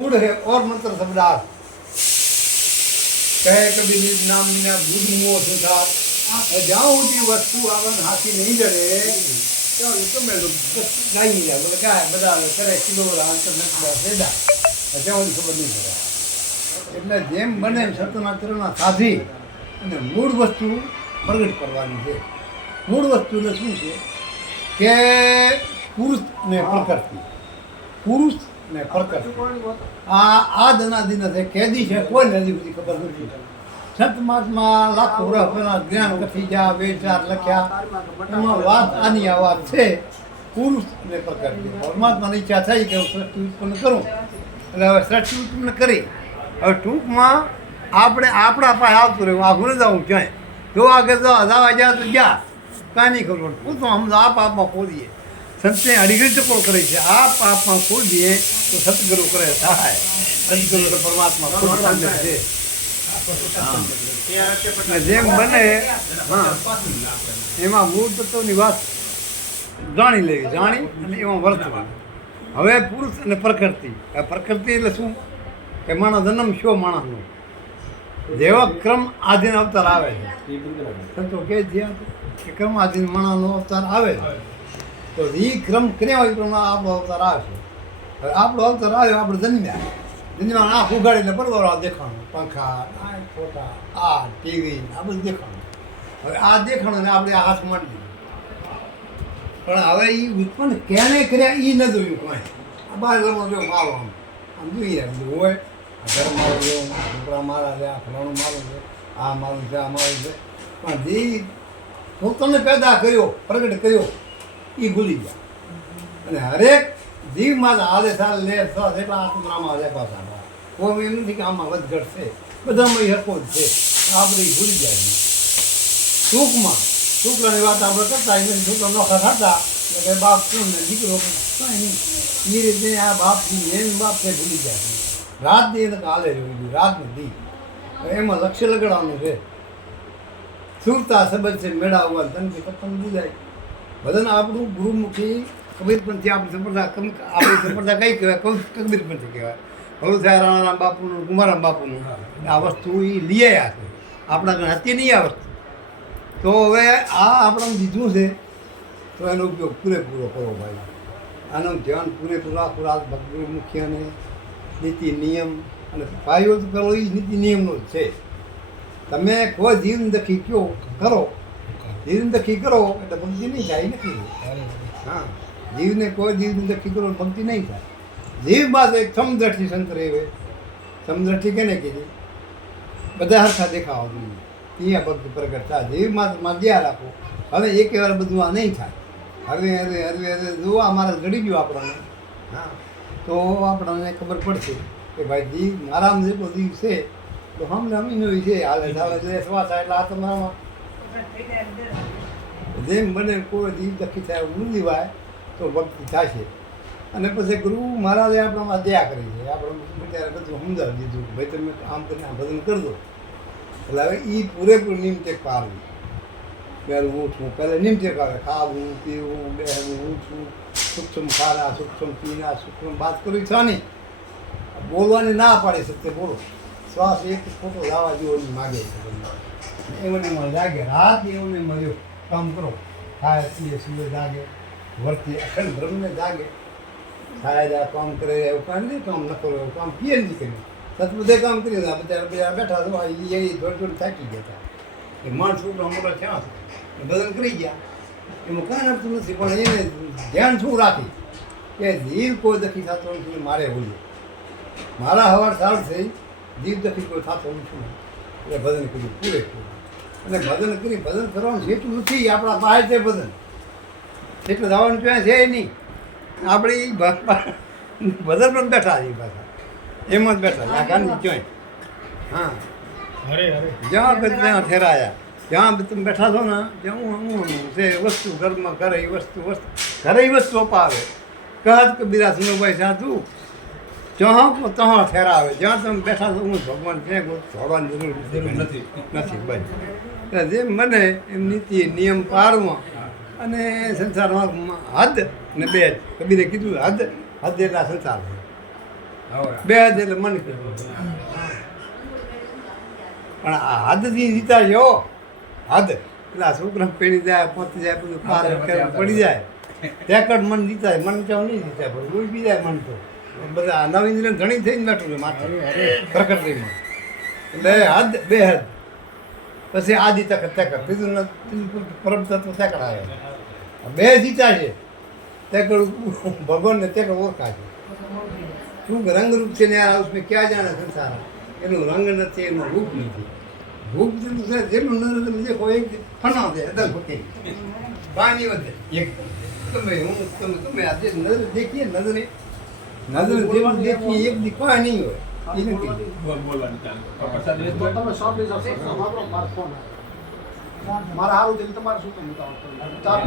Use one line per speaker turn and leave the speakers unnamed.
गुड़ है और मंत्र सबदार કહે કબીર નામ વિના બુદ્ધ મોહ સુધાર જ્યાં સુધી વસ્તુ આવન હાથી નહીં જડે ત્યાં તમે ગાઈ જાય બધા ગાય બધા કરે કિલો અંતર નકડા સેદા ત્યાં સુધી ખબર નહીં પડે એટલે જેમ બને એમ સતના ચરણમાં સાધી અને મૂળ વસ્તુ પ્રગટ કરવાની છે મૂળ વસ્તુ એટલે શું છે કે પુરુષ ને પ્રકૃતિ પુરુષ ને પ્રકૃતિ આ આ દનાદિન છે કેદી છે, કોઈ હજી બધી ખબર નથી. સંત મહાત્મા લાખો વર્ષ પહેલા જ્ઞાન કથી જા વેચાર લખ્યા, એમાં વાત આની આ વાત છે, પુરુષ ને પ્રકૃતિ પરમાત્માની ઈચ્છા થઈ કે હું સૃષ્ટિ ઉત્પન્ન કરું. એટલે હવે સૃષ્ટિ ઉત્પન્ન કરી. હવે ટૂંકમાં આપણે આપણા પાસે આવતું રહ્યું. આઘું ન જવું ક્યાંય. જો આગળ જો હજાવા જાય તો જ્યાં કાંઈ નહીં ખબર પૂછો હમ આપ આપમાં ખોદીએ સંતે અડીગડી ટકોર કરે છે. આ પાપમાં ખોદીએ તો સદગુરુ કરે, સહાય. સદગુરુ પરમાત્મા જેમ બને, હા. એમાં મૂળ તત્વની વાત જાણી લેવી જાણી અને એમાં વર્તવા હવે પુરુષ અને પ્રકૃતિ. આ પ્રકૃતિ એટલે શું? કે માણસ જન્મ શો માણસનો. જેવો ક્રમ આધીન અવતાર આવે છે. સંતો કે કે ક્રમ આધીન માણસનો અવતાર આવે છે. તો એ ક્રમ કર્યા હોય? પ્રમાણે આપણો અવતાર આવશે હવે આપણો અવતાર આવ્યો, આપણે જન્મ્યા. જન્મ્યા આંખ ઉગાડી એટલે બરોબર આ દેખાણું. પંખા, આ ફોટા, આ ટીવી, આ બધું દેખાણું. હવે આ દેખાણું ને આપણે હાથ માંડી પણ હવે એ ઉત્પન્ન કેને કર્યા એ ન જોયું કોઈ. આ બાર ઘરમાં જો મારો આમ. આમ જોઈએ, આમ હોય. આ ઘર મારું છે છોકરા મારા છે, આ ફલાણું મારું છે, આ મારું છે, આ મારું છે. પણ જે પોતાને પેદા કર્યો, પ્રગટ કર્યો એ ભૂલી ગયા. અને હરેક જીવમાં હાલે સાલ લે શ્વાસ એટલા આત્મરામાં હાલે પાછા. કોઈ એમ નથી કે આમાં વધઘટ છે બધામાં એ હરકો જ છે. આ બધી ભૂલી જાય સુખમાં શુક્રની વાત આપણે કરતા એને શુક્ર નોખા ખાતા. એટલે બાપ શું ને દીકરો એ રીતે આ બાપની એમ બાપ છે, ભૂલી જાય છે. રાત દી એને હાલે રહ્યું રાત ને એમાં લક્ષ્ય લગાડવાનું છે. સુરતા સંબંધ છે મેળાવવા તનથી કપન બુજાય બધાને આપણું ગુરુમુખી કબીરપંથી આપણી સંપ્રદાય આપણી સંપ્રદાય કઈ કહેવાય? કબીરપંથી કહેવાય? હળુથાય રાણારામ બાપુનું કુમારામ બાપુનું. આ વસ્તુ એ લઈ આવ્યા છે. આપણા ઘરે હતી નહીં આ વસ્તુ. તો હવે આ આપણને દીધું છે તો એનો ઉપયોગ પૂરેપૂરો કરો ભાઈ આનું ધ્યાન પૂરેપૂરું આખું રાત ભક્તિ મુખ્ય અને નીતિ નિયમ અને ભાઈઓ તો કરો એ નીતિ નિયમનો જ છે. તમે કોઈ જીવન દખી કયો કરો. જીવન દખી કરો એટલે ભક્તિ નહીં થાય નથી. હા. જીવને કોઈ જીવન દખી કરો ભક્તિ નહીં થાય. જીવ બાદ એક સમદ્રષ્ટિ સંત રહેવે સમદ્રષ્ટિ કેને કીધી? બધા હરખા દેખાવા જોઈએ. અહીંયા ભક્તિ પ્રગટ થાય. જીવ માત્ર માગ્યા રાખો. હવે એક વાર બધું આ નહીં થાય. હવે હવે હવે હવે જો અમારે ઘડી ગયું આપણને હા. તો આપણને ખબર પડશે કે ભાઈ જીવ મારામાં જેટલો જીવ છે તો હમને અમીનો છે. હાલે ચાલે છે શ્વાસ એટલે આ તમારામાં જેમ બને કોઈ જીવ દખી થાય હું દિવાય તો ભક્તિ થશે. અને પછી ગુરુ મહારાજે આપણામાં દયા કરી છે. આપણે ત્યારે બધું સમજાવી દીધું કે ભાઈ તમે આમ કરીને આ ભજન કરી દો એટલે હવે એ પૂરેપૂરું નિમતે પાડવું. પહેલું ઉઠવું પહેલાં નિમતે પાડે ખાવું, પીવું, બેહવું, ઉઠવું, સૂક્ષ્મ ખાના, સૂક્ષ્મ પીના, સૂક્ષ્મ વાત કરવી નહીં. બોલવાની ના પાડી શકતે, બોલો. શ્વાસ એક ખોટો લાવા જેવો માગે છે એમને એમાં જાગે. રાત એમને મળ્યો કામ કરો. ખાય પીએ સુએ જાગે. વર્તી અખંડ બ્રહ્મને જાગે. ખાય જા કામ કરે એવું કામ નહીં, કામ ન કરો એવું કામ પીએ નથી કર્યું સત બધે કામ કરી હતા બધા બધા બેઠા તો એ એ થોડી થોડી થાકી ગયા હતા. એ માણસ છોકરા મોટા થયા છે બદન કરી ગયા. એમાં કાંઈ અડતું નથી, પણ એને ધ્યાન શું રાખી? કે જીવ કોઈ દખી થતો નથી મારે હોવું મારા હવાર સારું થઈ, જીવ દખી કોઈ થતો નથી એટલે ભજન કર્યું પૂરેપૂરું અને ભજન કરી ભજન કરવાનું જેટલું નથી આપણા પાસે છે ભજન. એટલું જવાનું ત્યાં છે નહીં. આપણે એ ભજન પણ બેઠા છીએ પાછા. એમ જ બેઠા આ ગાંધી હા. જ્યાં ત્યાં ઠેરાયા જ્યાં બી તમે બેઠા છો ને ત્યાં હું હું તે વસ્તુ ઘરમાં ઘરે વસ્તુ વસ્તુ ઘરે વસ્તુ અપાવે. કહત કે બિરાસ નો ભાઈ સાધુ જ્યાં ત્યાં ઠેરાવે જ્યાં તમે બેઠા છો હું ભગવાન છે જોડવાની જરૂર
જરૂર નથી.
નથી ભાઈ એટલે જેમ બને એમ નીતિ નિયમ પાળવા અને સંસારમાં હદ ને બે કબીરે કીધું હદ હદ એટલા સંસાર બે હદ એટલે મન પણ આ હદથી જીતા જો હદ પેલા છોકરા પેણી જાય પહોંચી જાય બધું પાર પડી જાય? ત્યાં મન જીતાય મન કેવું નહીં જીતાય પણ કોઈ બી જાય મન તો. બધા નવ ઇન્દ્રિય ઘણી થઈને બેઠું છે માથું. પ્રકૃતિમાં. એટલે હદ બે હદ પછી આદિ તક તક બીજું પરમ તત્વ તક આવે બે જીતા છે. તે ભગવાનને તે ઓળખા છે શું રંગરૂપ છે ને આ ઉસમે ક્યાં જાણે સંસાર? એનું રંગ નથી એનું રૂપ નથી. રૂપ જેનું નરેન્દ્ર જે કોઈ ફનો છે અદલ ફૂટી પાણી વધે. એક. તમે હું તમે તમે આજે નજર દેખીએ નજરે નજર જેટલું દેખીએ એક દી કાંઈ નહીં હોય. એ નથી
બોલ બોલવાનું ચાલુ. પ્રસાદ
તો તમે મારો ફોન. મારા હારું દિલ તમારે શું કામ